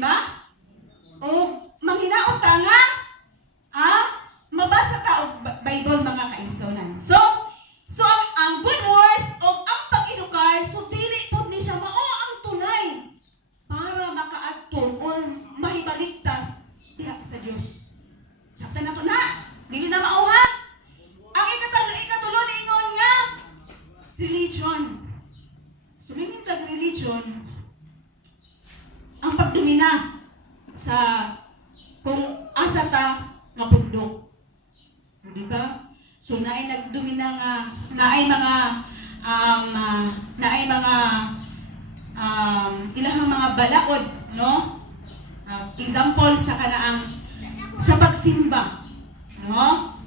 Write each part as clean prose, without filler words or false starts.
Amen ba? O manghinaot ka nga, mabasa ka og Bible mga kaigsunan. So ang good words o ang pag-edukar, so dili po ni siya mao ang tunay para makaadto or mahibaligtas diha sa Dios. Sabta na to na, dili na mao ha. Ang ikatulo ingon nga religion. So meaning kag religion ang pagdomina sa kung asa ta nga bundok. Di ba? So naay nagdomina nga naay mga ilahang mga balaod, no? Example sa kanaang sa pagsimba, no?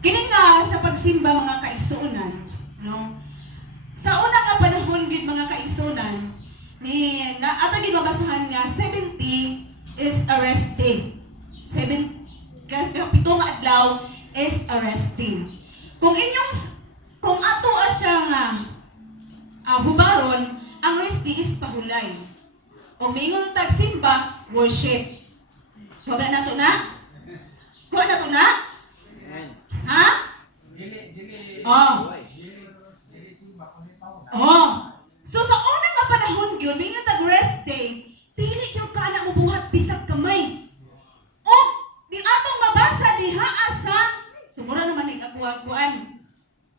Kini nga sa pagsimba mga kaigsuonan, no? Sa una nga panahon gid mga kaigsuonan, ni ato gid mabasahan nga 70 is a rest day. 7 nga adlaw is a rest day. Kung ato siya nga hubaron, ang rest day is pahulay. O mingon tag simba, worship. Kuha na to na? Kuha na to na? Ha? So sa una nga panahon gyud, mingon tag rest day, dili gyud ka na ubuhat bisag kamay. O di atong mabasa diha sa sumura naman ning kuan.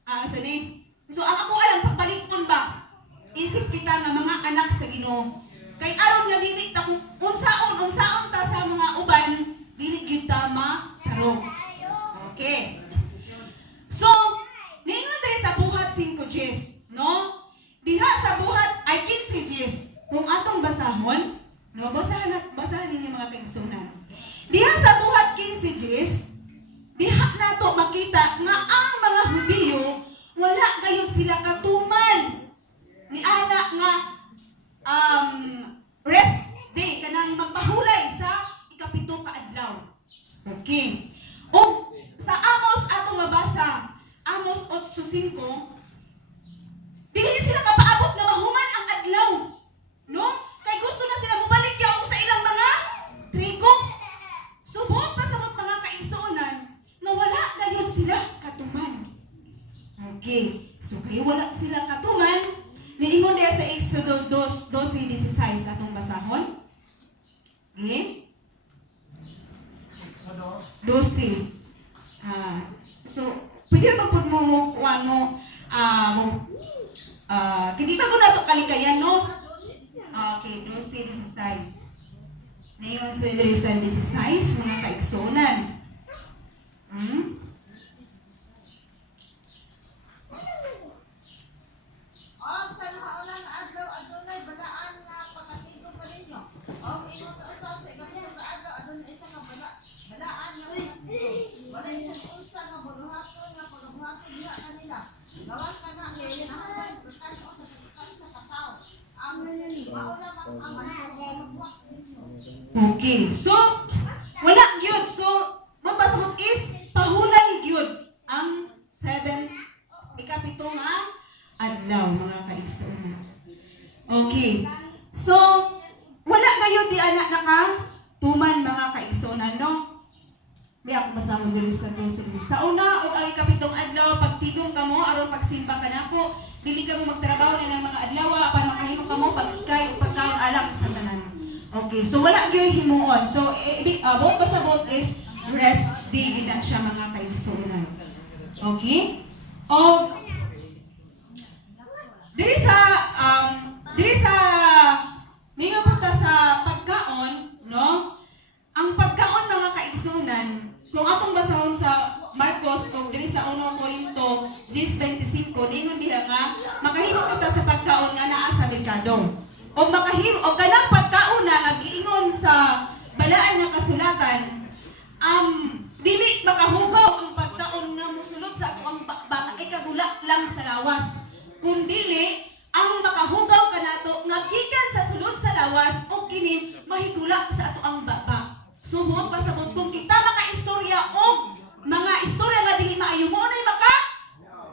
Asa ni? So ang ako alam pagbalikon ba? Isip kita nga mga anak sa Ginoo. Kay aron nga dili ta kung unsaon ta sa mga uban, dili gyud ta matarong. Okay. So, ningon diri sa buhat 5 Gs, no? Diha sa buhat ay 15 Gs. Kung atong basahon, no, basahan ninyo mga kaigsunan. Diha sa buhat 15 Gs, diha nato makita nga ang mga Hudiyo wala gayud sila katuman ni ana nga rest day kanang magpahulay sa ikapito ka adlaw. Okay. O sa Amos atong mabasa, Amos 8:5, dili sila kapaabot na mahuman ang adlaw. No? Kay gusto na sila mubalik yaong sa ilang mga trigo. Subot pa sa mga kaigsuonan na wala gayud sila katuman. Okay. So kay wala sila katuman, niingon diya sa Exodo 12:16 atong basahon. Okay? Exodo 12. So pwede naman po mo hindi ba ko na ito kalikayan, no? Okay, 12:16. Ngayon sa 16, mga kaigsunan. Okay, so wala gyud. So magpasabot is pahulay gyud ang 7 nga adlaw mga kaigsunan. Okay. So wala gayud di anak nakatuman mga kaigsunan, no? May ako masama diri sa 12. Sa una og ang ikapitong adlaw pagtigom kamo aron pagsimba kanako, dili ka mo magtrabaho na ng mga adlaw apan makahimo kamo pagikay ug pagkaon alam sa tanan. Okay, so wala gyud himuon. So abot pasabot is rest day gid siya mga kaigsunan. Okay? O diri sa mingo punta sa pagkaon, no? Ang pagkaon mga kaigsunan, kung atong basahon sa Marcos o diri sa 1 Corinto 10:25, ningon diha nga makahimo kita sa pagkaon nga naa sa merkado. O makahimo o kanang pagkaon na giingon sa balaan nga kasulatan, dili makahugaw ang pagkaon nga mosulod sa ato ang ikagula lang sa lawas. Kung dili ang makahugaw kanato nga gikan sa sulod sa lawas o kini mahigula sa ato ang baba. Sumot pasabot kung kita makaistorya o mga istorya nga dili maayo mo nay maka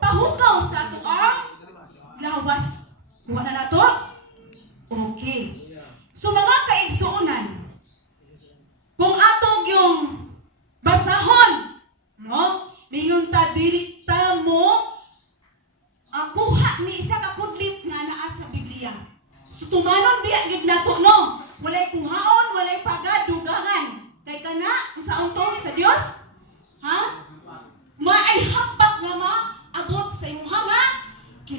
pahugaw sa ato ang lawas. Kuha na nato? Okay.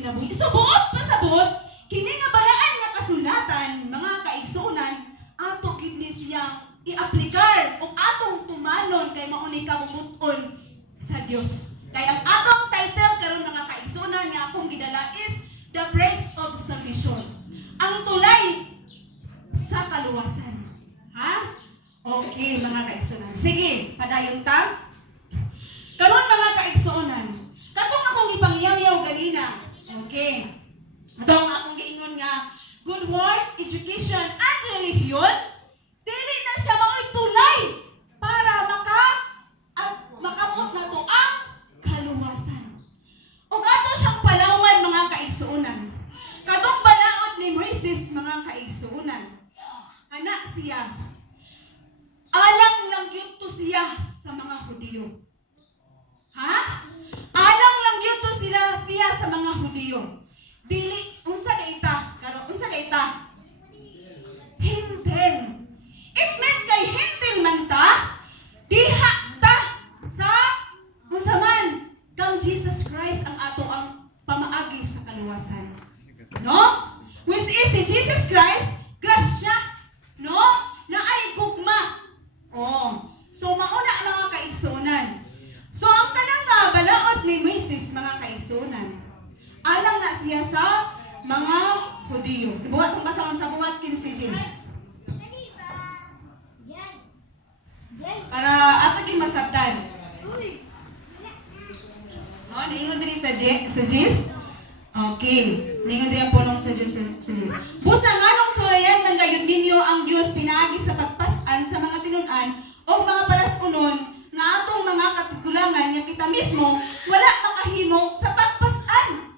kinabuhi. So buot pasabot kini nga balaan nga kasulatan mga kaigsunan ato gid ni siya i-aplikar o atong tumanon kay mao ni kabubuton sa Dios. Kay ang atong title karon mga kaigsunan nga akong gidala is The Bridge of Salvation. Ang tulay sa kaluwasan. Ha? Okay, mga kaigsunan. Sige, padayon ta. Karon mga kaigsunan, katong akong ipangyaw-yaw ganina. Okay. Katong akong giingon nga good works, education, and religion, dili na siya mao'y tulay para makamot na to ang kaluwasan. Ug ato siyang palawman mga kaigsunan. Katong balaod ni Moises mga kaigsunan. Kana siya. Alang lang yun to siya sa mga Hudiyo. Ha? Alang lang yun to siya sa mga Hudiyo. Dili, unsa gaita? Karo, unsa gaita? Hinten. It means kay hinten man ta, diha ta sa unsa man kang Jesus Christ ang ato ang pamaagi sa kaluwasan. No? Which is si Jesus Christ, grasya. No? Na ay gugma. Oh. So mauna mga kaigsunan. So ang kanang balaod ni Moises mga kaigsunan. Alang na siya sa mga Hudiyo. Buhat kung basahon sa buhat 15 James. Para ato din masabtan. Oh, niingon diri sa James. Okay. Niingon diri ang pulong sa Diyos sa James. Busa nganong suwayan ng gayud ninyo ang Dios pinaagi sa pagpasan sa mga tinun-an o mga palas-unon nga atong mga katigulangan nga kita mismo wala makahimo sa pagpasan.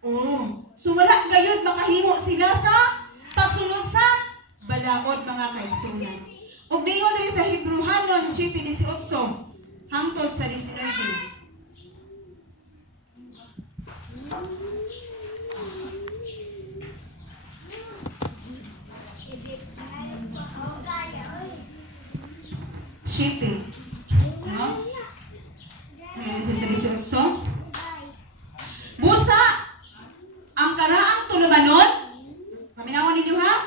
Oh, so wala gayud makahimo sila sa pagsunod sa balaod mga kaigsunan. Ug dingon diri sa Hebrehanon 7:18 hangtod sa 19. Shite. No? Ngayon sa 18. Busa ang karaang tulumanon. Paminawan ninyo ha?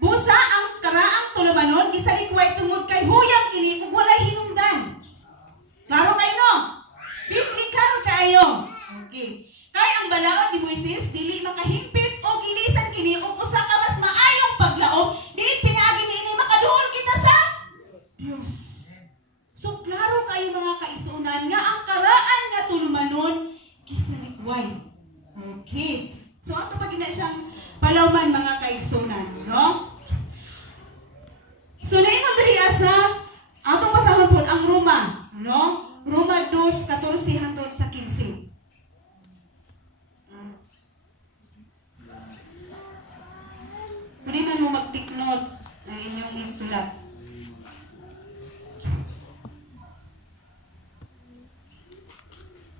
Busa ang karaang tulumanon gisalikway tungod kay huyang kini ug walay hinungdan. Klaro kayo no? Biblikal kayo. Okay. Kay ang balaod ni Moises dili makahimpit o gilisan kini ug usa ka mas maayong paglaom dili pinaagi niini makaduol kita sa Dios. So klaro kayo mga kaigsunan nga ang karaan nga tulumanon gisalikway. Okay. So ato pa gina siyang palawman mga kaigsunan, no? So naingon diri asa atong basahon pod ang Roma, no? Roma 2:14 hangtod sa 15. Pwede man mo mag-take note ng inyong isulat.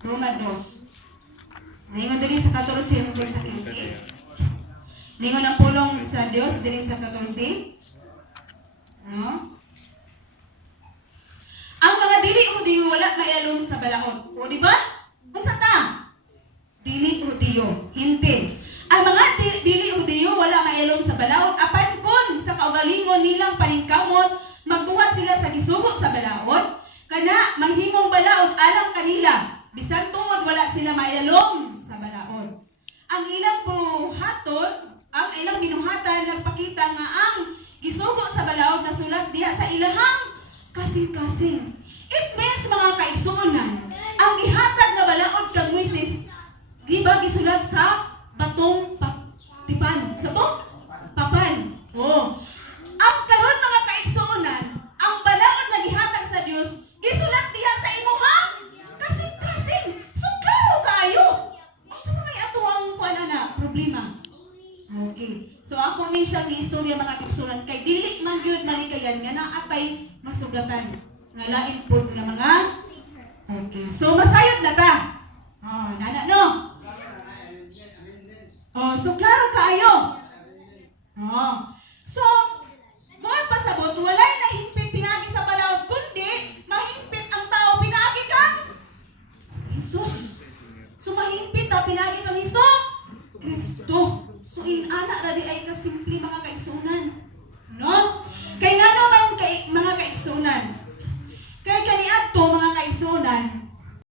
Roma 2. Ningon diri sa 14 hangtod sa 15. Ningon ang pulong sa Dios diri sa 14. No? Ang mga dili Hudiyo wala maialom sa balaod. O di ba? Unsa ta? Dili Hudiyo, hindi. Ang mga dili Hudiyo wala maialom sa balaod apan kon sa kaugalingon nilang paningkamot magbuhat sila sa gisugo sa balaod kana mahimong balaod alang kanila bisan tungod wala sila maialom sa balaod. Ang ilang buhaton, ang ilang binuhatan nagpakita nga ang gisugo sa balaod na sulat diha sa ilahang kasing-kasing. It means mga kaigsuonan, ang gihatag nga balaod kang Moises, di ba gisulat sa batong tipan? Sa to? Papan. Oh. Ang karon mga kaigsuonan, ang balaod nga gihatag sa Dios, gisulat diha sa imuhang kasing-kasing. So klaro kaayo. Asa na may ato ang kuanana problema? Okay. So ako ni siyang giistorya mga kaigsuonan kay dili man gyud malikayan nga naatay masugatan nga lain pod nga mga okay. So masayod na ta. Oh, nana no. Oh, so klaro kaayo. Oh. So mo pasabot walay nahimpit pinagi sa balaod kundi mahimpit ang tao pinagi kang Jesus. So mahimpit ta pinagi kang Jesus. Kristo. So inana ra di ay kasimple mga kaigsunan. No? Kay nga naman kay mga kaigsunan. Kay kaniadto mga kaigsunan,